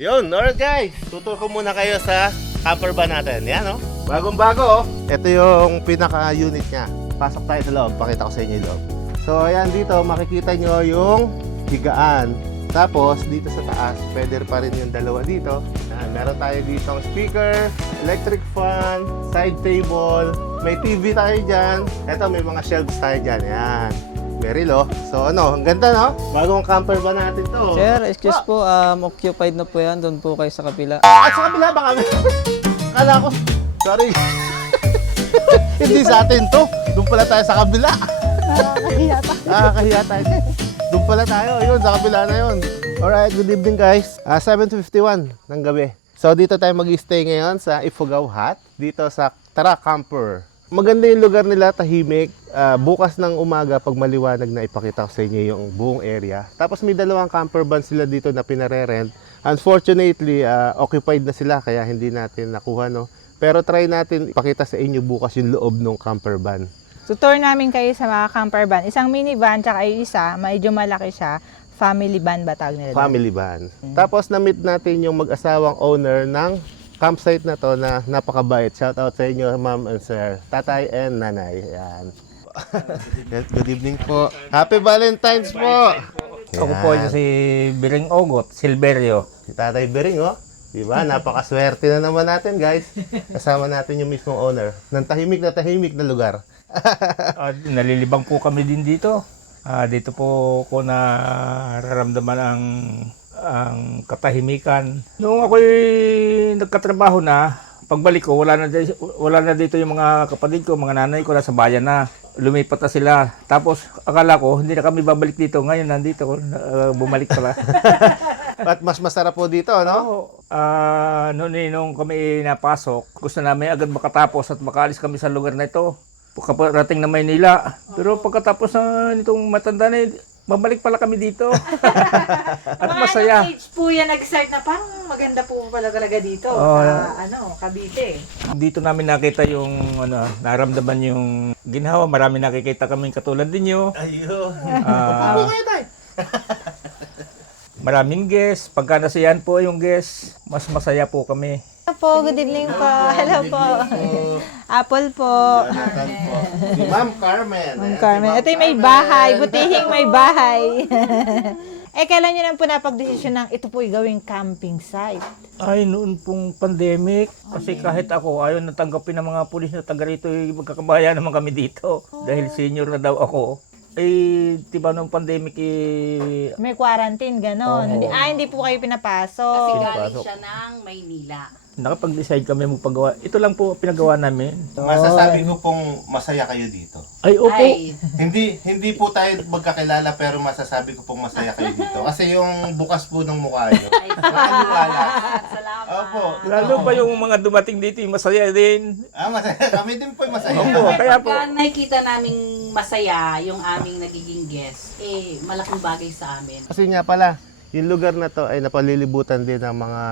Yun, alright guys. Tutur ko muna kayo sa camper van natin. Yan, oh. Bagong-bago, oh. Ito yung pinaka-unit niya. Pasok tayo sa loob. Pakita ko sa inyo yung loob. So, ayan dito, makikita nyo yung higaan. Tapos, dito sa taas, pwede pa rin yung dalawa dito. Ayan, meron tayo dito speaker, electric fan, side table, may TV tayo dyan. Ito, may mga shelves tayo dyan. Ayan. Merilo. So ano, ang ganda no? Bagong camper ba natin to? Sir, excuse po, occupied na po yan. Doon po kayo sa kabila. At sa kabila ba kami? Kala ko, sorry. Hindi sa atin to. Doon pala tayo sa kabila. Nakakahiya tayo. Doon pala tayo. Yun, sa kabila na yun. Alright, good evening guys. 7:51 ng gabi. So dito tayo mag-stay ngayon sa Ifugao Hut. Dito sa Tara Camper. Maganda yung lugar nila, tahimik. Bukas ng umaga, pag maliwanag na ipakita ko sa inyo yung buong area. Tapos may dalawang camper van sila dito na pinare-rent. Unfortunately, occupied na sila kaya hindi natin nakuha, no? Pero try natin ipakita sa inyo bukas yung loob ng camper van. Tutor namin kayo sa mga camper van. Isang minivan, tsaka yung isa, medyo malaki siya. Family van ba tawag nila? Family van. Tapos na-meet natin yung mag-asawang owner ng campsite na to na napakabait. Shout out sa inyo, ma'am and sir. Tatay and nanay. Yan. Good evening po. Happy Valentine's po. Ako po yung si Biring Ogot, Silverio. Si Tatay Bering, oh. Diba? Napakaswerte na naman natin, guys. Kasama natin yung mismong owner ng tahimik na lugar. Nalilibang po kami din dito. Dito po ko nararamdaman ang katahimikan. Noong ako'y nagkatrabaho na, pagbalik ko, wala na dito yung mga kapatid ko, mga nanay ko, nasa bayan na. Lumipat na sila. Tapos, akala ko, hindi na kami babalik dito. Ngayon, nandito ko, bumalik pala. At mas masarap po dito, no? Nung kami napasok, gusto namin agad makatapos at makaalis kami sa lugar na ito. Pagkarating na Maynila. Pero pagkatapos nitong matanda na, babalik pala kami dito. At masaya. Mga age po yan nag-start na parang maganda po pala talaga dito sa Cavite. Dito namin nakita yung naramdaman yung ginhawa. Marami nakikita kami katulad ninyo. Ayun. Maraming guest. Pagka nasayan po yung guest, mas masaya po kami. Hello po, good evening po. Hello po. Apple po. Si Ma'am Carmen. Ma'am Carmen. Ito yung may bahay. Butihing may bahay. Kailan nyo nang po napag-desisyon ng ito po gawing camping site? Ay, noon pong pandemic. Kasi kahit ako, ayaw natanggapin ng mga pulis na taga rito, magkakabayan naman kami dito. Dahil senior na daw ako. Diba nung pandemic May quarantine, gano'n. Hindi po kayo pinapasok. Kasi galing siya ng Maynila. nakapag-decide kami magpagawa. Ito lang po pinagawa namin. Masasabi ko pong masaya kayo dito. Ay, opo. Ay, Hindi po tayo magkakilala pero masasabi ko pong masaya kayo dito. Kasi yung bukas po ng mukha nyo. Nakaliwala. salamat. Opo. Lalo pa yung mga dumating dito, yung masaya din. Masaya. Kami din po yung masaya. Opo, kaya po. Pagka nakikita naming masaya yung aming nagiging guest, malaking bagay sa amin. Kasi nga pala, yung lugar na to ay napalilibutan din ng mga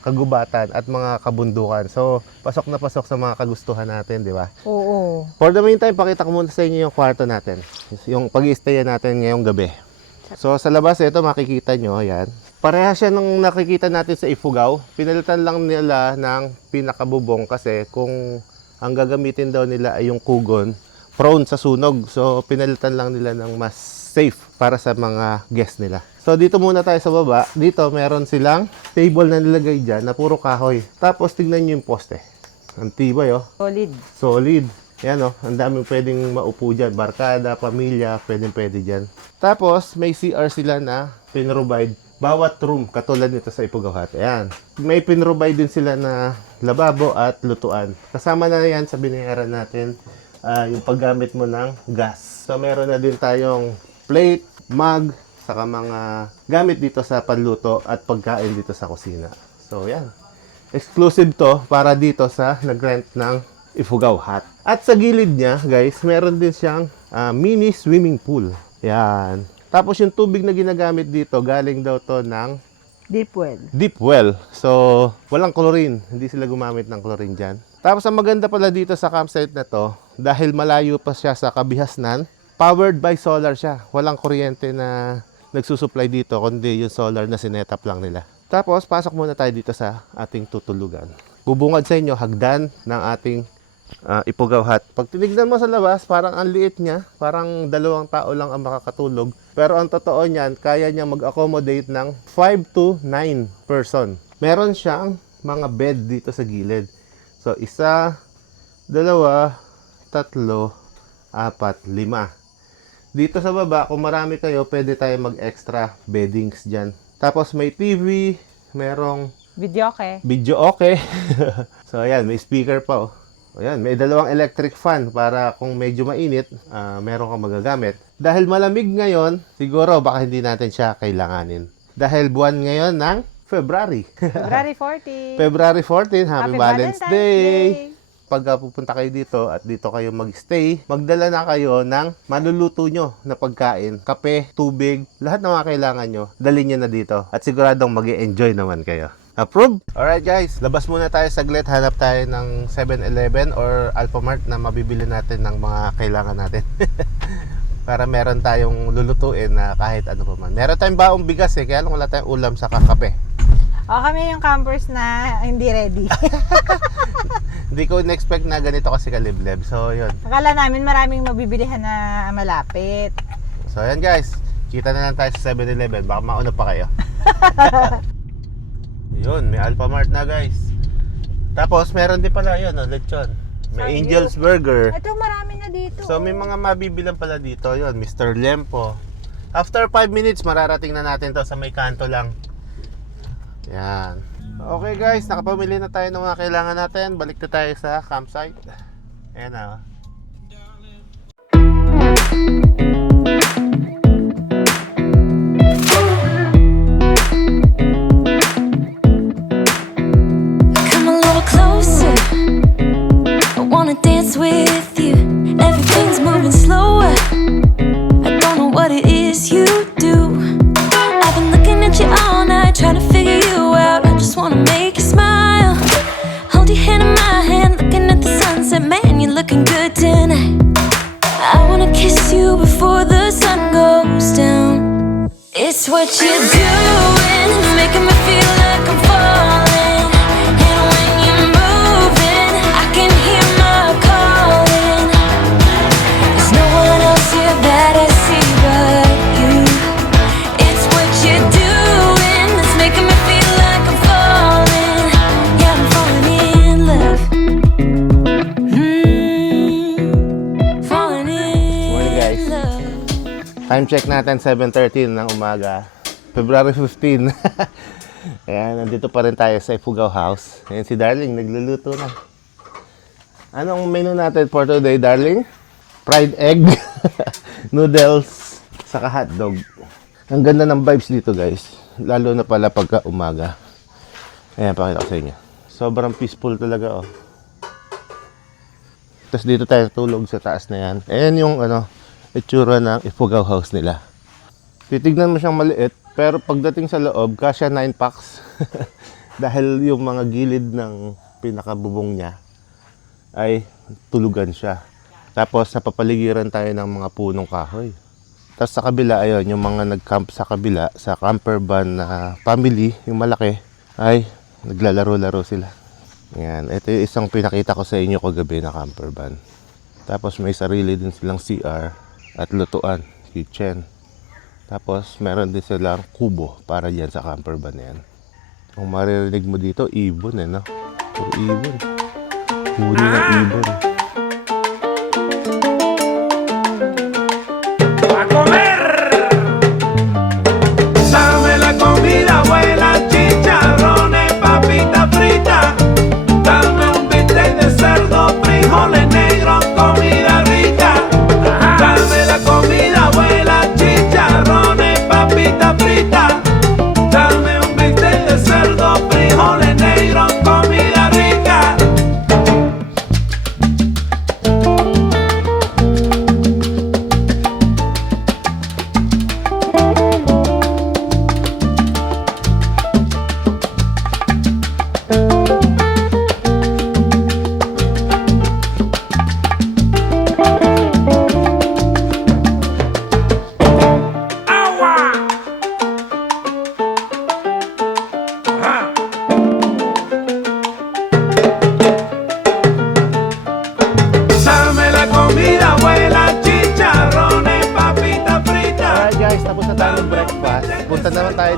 kagubatan at mga kabundukan. So, pasok na pasok sa mga kagustuhan natin, di ba? Oo. For the meantime, pakita ko muna sa inyo yung kwarto natin. Yung pag-i-stay natin ngayong gabi. So, sa labas, ito makikita nyo, ayan. Pareha siya nung nakikita natin sa Ifugao. Pinalitan lang nila ng pinakabubong kasi kung ang gagamitin daw nila ay yung kugon, prone sa sunog. So, pinalitan lang nila ng mas safe para sa mga guests nila. So, dito muna tayo sa baba. Dito, meron silang table na nilagay dyan na puro kahoy. Tapos, tignan nyo yung poste. Ang tibay, oh. Solid. Solid. Yan, oh. Ang daming pwedeng maupo dyan. Barkada, pamilya, pwedeng dyan. Tapos, may CR sila na pinrovide. Bawat room, katulad nito sa Ifugao Hut. Ayan. May pinrovide din sila na lababo at lutuan. Kasama na yan sa binayaran natin yung paggamit mo ng gas. So, meron na din tayong plate, mug, saka mga gamit dito sa panluto at pagkain dito sa kusina. So, yan. Exclusive to para dito sa nag-rent ng Ifugao Hut. At sa gilid niya, guys, meron din siyang mini swimming pool. Yan. Tapos yung tubig na ginagamit dito, galing daw to ng Deep well. deep well. So, walang chlorine. Hindi sila gumamit ng chlorine dyan. Tapos ang maganda pala dito sa campsite na to, dahil malayo pa siya sa kabihasnan, powered by solar siya. Walang kuryente na nagsusupply dito, kundi yung solar na sinetap lang nila. Tapos, pasok muna tayo dito sa ating tutulugan. Bubungad sa inyo, hagdan ng ating Ifugao hut. Pag tinignan mo sa labas, parang ang liit niya. Parang 2 tao lang ang makakatulog. Pero ang totoo niyan, kaya niya mag-accommodate ng 5 to 9 person. Meron siyang mga bed dito sa gilid. So, 1, 2, 3, 4, 5. Dito sa baba, kung marami kayo, pwede tayo mag-extra beddings dyan. Tapos may TV, merong Video okay. video okay. So ayan, may speaker pa oh. Ayan, may 2 electric fan para kung medyo mainit, meron kang magagamit. Dahil malamig ngayon, siguro baka hindi natin siya kailanganin. Dahil buwan ngayon ng February. February 14. February 14, Happy Valentine's Day! Pag pupunta kayo dito at dito kayo mag-stay, magdala na kayo ng maluluto nyo na pagkain, kape, tubig, lahat ng mga kailangan nyo, dalhin nyo na dito. At siguradong mag-i-enjoy naman kayo. Approve? Alright guys, labas muna tayo saglit. Hanap tayo ng 7-Eleven or Alphamart na mabibili natin ng mga kailangan natin. Para meron tayong lulutuin na kahit ano pa man. Meron tayong baong bigas kaya lang wala tayong ulam sa kape. O, kami yung campers na hindi ready. Hindi ko in-expect na ganito kasi kalibleb. So, yun. Akala namin maraming mabibilihan na malapit. So, yan guys. Kita na lang tayo sa 7-Eleven. Baka mauna pa kayo. Yun, may Alphamart na guys. Tapos, meron din pala yun, lechon. May Angel's Burger. Ito, marami na dito. So, may mga mabibilang pala dito. Yun, Mr. Lempo. After 5 minutes, mararating na natin to sa may kanto lang. Yan. Okay guys, nakapamili na tayo ng mga kailangan natin. Balik na tayo sa campsite. Ayan na. Come a little closer. I wanna dance with you. Everything's moving slower. I don't know what it is you do. I've been looking at you all night, trying to figure you out. I just wanna make you smile. Hold your hand in my hand, looking at the sunset. Man, you're looking good tonight. I wanna kiss you before the sun goes down. It's what you're doing, making me feel like I'm falling. And when you're moving, I can hear my calling. There's no one else here that I see but you. It's what you're doing that's making me feel like I'm falling. Yeah, I'm falling in love. Falling Morning, guys. in love. Time check natin, 7:13 ng umaga. February 15. Ayan, nandito pa rin tayo sa Ifugao House. Ayan si Darling, nagluluto na. Anong menu natin for today, Darling? Fried egg, noodles, saka hotdog. Ang ganda ng vibes dito, guys. Lalo na pala pagka umaga. Ayan, pakita ko sa inyo. Sobrang peaceful talaga, oh. Tapos dito tayo tulog sa taas na yan. Ayan yung, itsura ng Ifugao House nila. Titignan mo siyang maliit, pero pagdating sa loob, kasya 9 packs. Dahil yung mga gilid ng pinakabubong niya ay tulugan siya. Tapos napapaligiran tayo ng mga punong kahoy. Tapos sa kabila, ayun, yung mga nag-camp sa kabila, sa camper van na family, yung malaki, ay naglalaro-laro sila. Yan, ito yung isang pinakita ko sa inyo kagabi na camper van. Tapos may sarili din silang CR at lutuan, kitchen. Tapos meron din silang kubo para dyan sa camper van na yan. Kung maririnig mo dito, ibon no? Puro ibon. Huli ng ibon. A comer. Dame la comida, abuela, chicharrones, papita frita. Dame un bistec de cerdo, frijoles negros, comida rica. Dame la comida, abuela, chicharrones, papita frita. Dame un bistec de cerdo, frijoles negros, comida rica.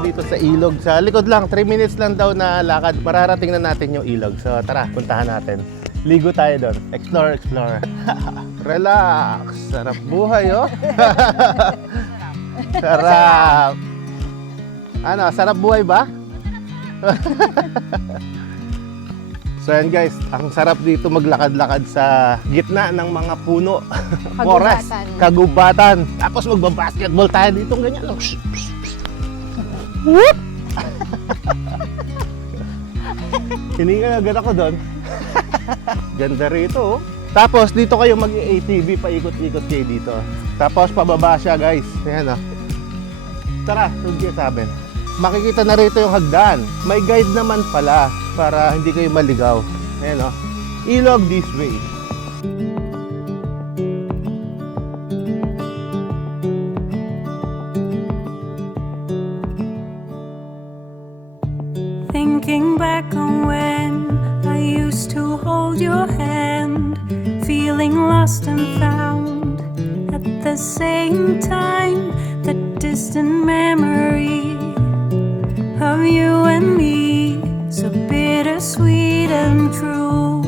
dito sa ilog. Sa likod lang, 3 minutes lang daw na lakad. Mararating na natin yung ilog. So tara, puntahan natin. Ligo tayo doon. Explore, explore. Relax. Sarap buhay, oh. Sarap. Ano, sarap buhay ba? So yan guys, ang sarap dito maglakad-lakad sa gitna ng mga puno. Forest, kagubatan. Tapos magbabasketball tayo dito ganyan. Whoop! Hininga agad ako doon. Ganda rito, oh. Tapos dito kayo mag-ATV, paikot-ikot kayo dito. Tapos pababa siya guys. Ayan, oh. Tara, tugya sa amin. Makikita na rito yung hagdan. May guide naman pala para hindi kayo maligaw. Ayan, oh. Ilog this way. Thinking back on when I used to hold your hand, feeling lost and found at the same time. That distant memory of you and me, so bittersweet and true.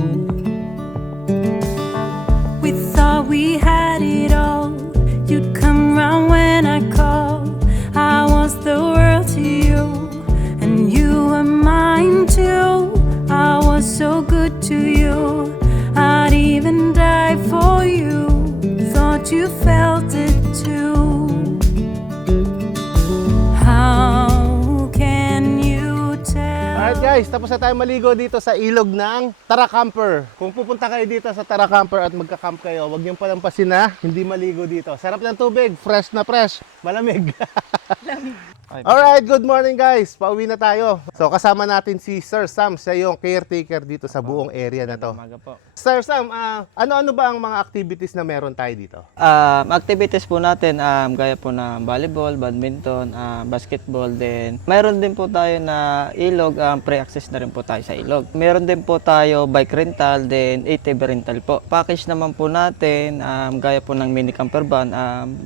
We thought we had it all. You'd come round when I called. I was the world to you, and you were mine too. I was so good to you, I'd even die for you. Thought you felt it too. How can you tell? Alright guys, tapos na tayo maligo dito sa ilog ng Taracamper. Kung pupunta kayo dito sa Taracamper at magka-camp kayo, huwag niyong palampasin na hindi maligo dito. Sarap ng tubig, fresh na fresh, malamig. Alright, good morning guys. Pauwi na tayo. So kasama natin si Sir Sam, siya yung caretaker dito sa buong area na to. Umaga po. Sir Sam, ano-ano ba ang mga activities na meron tayo dito? Activities po natin, gaya po na volleyball, badminton, basketball din. Mayroon din po tayo na ilog, pre-access na rin po tayo sa ilog. Meron din po tayo bike rental, then ATV rental po. Package naman po natin, gaya po ng mini camper van.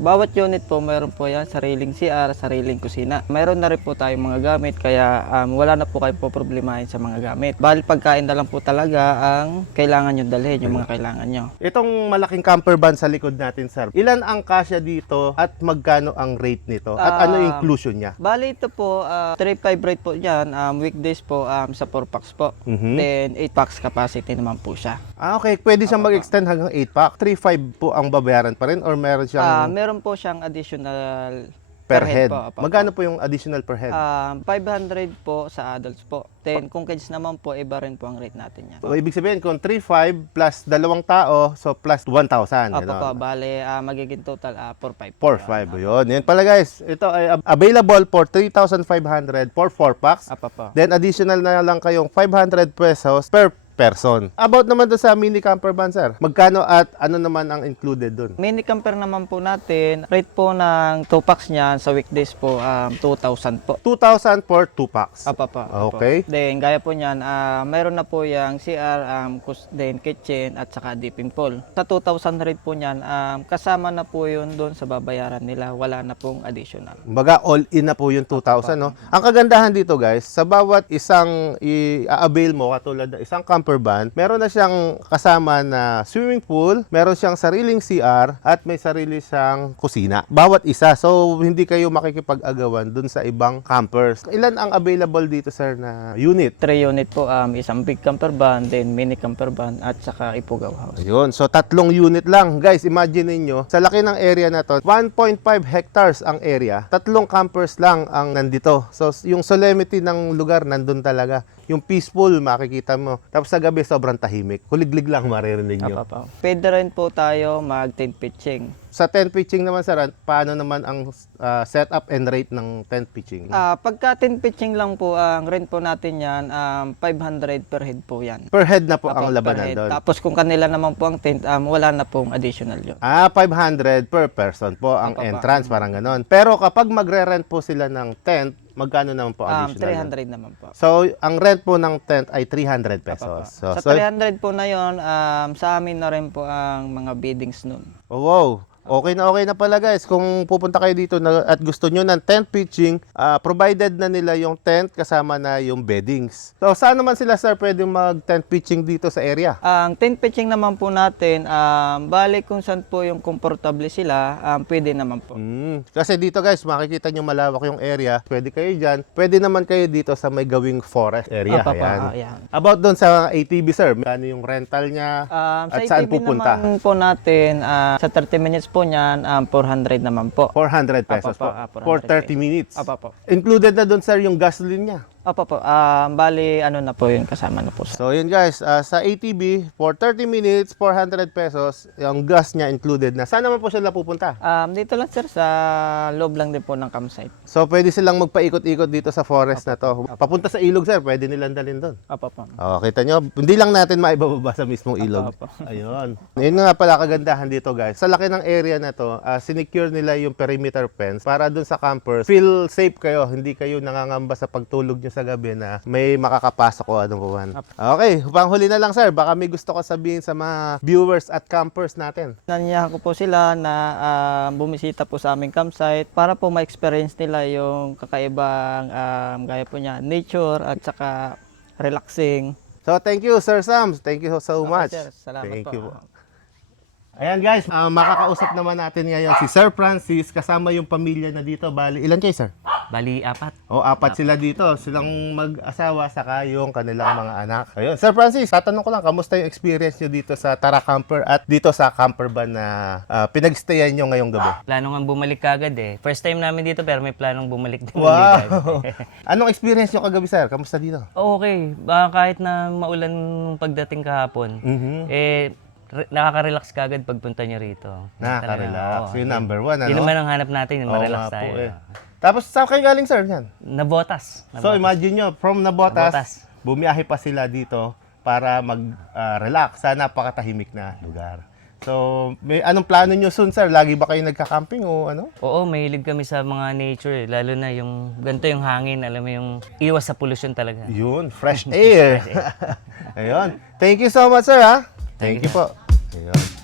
Bawat unit po, meron po yan, sariling CR, sariling kusina. Mayroon na rin po tayong mga gamit, kaya wala na po kayo po problemahin sa mga gamit. Bali pagkain na lang po talaga ang kailangan nyo dalhin, yung mga kailangan nyo. Itong malaking camper van sa likod natin, sir. Ilan ang kasya dito at magkano ang rate nito? At ano inclusion niya? Bali ito po, 3.5 rate po yan, weekdays po sa 4 packs po. Then 8 packs capacity naman po siya. Okay. Pwede siyang mag-extend hanggang 8 pack. 3.5 po ang babayaran pa rin or meron siyang Meron po siyang additional per head? po. Magkano po yung additional per head? 500 po sa adults po. Then kung kids naman po, iba rin po ang rate natin yan. So, ibig sabihin, kung 3.5 plus 2 tao, so plus 1,000. Opo po, bale magiging total 4.5. 4.5 yun. Yan pala guys. Ito ay available for 3,500 for 4 packs. Opo po. Then additional na lang kayong 500 pesos per person. About naman doon sa mini camper van, sir. Magkano at ano naman ang included doon? Mini camper naman po natin, rate po ng 2 packs niyan sa weekdays po, 2,000 po. 2,000 for 2 packs. Opo po. Okay. Then gaya po niyan, mayroon na po yung CR, then kitchen at saka dipping pool. Sa 2,000 rate po niyan, kasama na po yun doon sa babayaran nila. Wala na pong additional. Baga all in na po yung 2,000, no? Ang kagandahan dito guys, sa bawat isang i-avail mo, katulad ng isang camper van, meron na siyang kasama na swimming pool, meron siyang sariling CR, at may sarili siyang kusina. Bawat isa. So, hindi kayo makikipag-agawan dun sa ibang campers. Ilan ang available dito, sir, na unit? 3 unit po, isang big camper van, then mini camper van, at saka Ipugaw house. Ayun. So, 3 unit lang. Guys, imagine niyo sa laki ng area na to, 1.5 hectares ang area. 3 campers lang ang nandito. So, yung solemnity ng lugar nandun talaga. Yung peaceful, makikita mo. Tapos sa gabi, sobrang tahimik. Huliglig lang maririnig nyo. Pwede rin po tayo mag-tent pitching. Sa tent pitching naman, sir, paano naman ang setup and rate ng tent pitching? Pagka tent pitching lang po, ang rent po natin yan, 500 per head po yan. Per head na po Apo, ang per labanan head. doon. Tapos kung kanila naman po ang tent, wala na pong additional yun. 500 per person po ang Apo, entrance, parang ganon. Pero kapag magre-rent po sila ng tent, magkano naman po additional? 300 naman po. So, ang rent po ng tent ay 300 pesos. Sa 300 po na yon, sa amin na rin po ang mga biddings nun. Oh, wow. Okay na pala guys. Kung pupunta kayo dito at gusto nyo ng tent pitching, provided na nila yung tent kasama na yung beddings. So saan naman sila sir pwede mag-tent pitching dito sa area? Ang tent pitching naman po natin, bali kung saan po yung komportable sila, pwede naman po. Kasi dito guys, makikita nyo malawak yung area. Pwede kayo dyan. Pwede naman kayo dito sa may gawing forest area. Ayan. About doon sa ATV sir, ano yung rental niya at Sa saan ATV pupunta? naman po natin, sa 30 minutes po niyan, 400 naman po. 400 pesos po. 400 For 30 minutes. Apo. Included na doon sir yung gasoline niya. Opo. Bali, ano na po yun, kasama na po. So yun guys, sa ATV, for 30 minutes, 400 pesos, yung gas niya included na. Saan naman po sila pupunta? Dito lang sir, sa loob lang din po ng campsite. So pwede silang magpaikot-ikot dito sa forest na to. Papunta sa ilog sir, pwede nilang dalhin doon. Opo. Kita nyo, hindi lang natin maibababa sa mismong ilog. Opo. Ayun. Yun nga pala kagandahan dito guys. Sa laki ng area na to, sinecure nila yung perimeter fence para dun sa campers. Feel safe kayo, hindi kayo nangangamba sa pagtulog nyo sa gabi na may makakapasok o ano po man. Okay, panghuli na lang sir. Baka may gusto ko sabihin sa mga viewers at campers natin. Nanyayahan ko po sila na bumisita po sa aming campsite para po ma-experience nila yung kakaibang gaya po niya, nature at saka relaxing. So thank you Sir Sam. Thank you so much. sir. Salamat Thank po. you po. Ayan guys, makakausap naman natin ngayon si Sir Francis kasama yung pamilya na dito. Bali, ilan kayo sir? Bali, 4. Apat sila dito. Silang mag-asawa saka yung kanilang mga anak. Ayun. Sir Francis, tatanong ko lang, kamusta yung experience nyo dito sa Tara Camper at dito sa camper van na pinag-stayan nyo ngayong gabi? Plano nga bumalik kagad eh. First time namin dito pero may planong bumalik din. Wow! Anong experience nyo kagabi sir? Kamusta dito? Okay. Kahit na maulan nung pagdating kahapon, nakaka-relax kagad pagpunta nyo rito. Nakaka-relax. Oo, Yung number one, ano? Yun naman ang hanap natin, yung Oo ma-relax nga tayo. po eh. Tapos saan kayo galing sir yan? Nabotas. So imagine nyo, from Nabotas, Nabotas. bumiyahe pa sila dito para mag-relax sa napakatahimik na lugar. So, may anong plano nyo soon sir? Lagi ba kayo nagka-camping o ano? Oo, mahilig kami sa mga nature eh. Lalo na yung ganito yung hangin, alam mo yung iwas sa pollution talaga. Yun, fresh air. Ayun. Thank you so much sir ha. Thank you po. Ayun.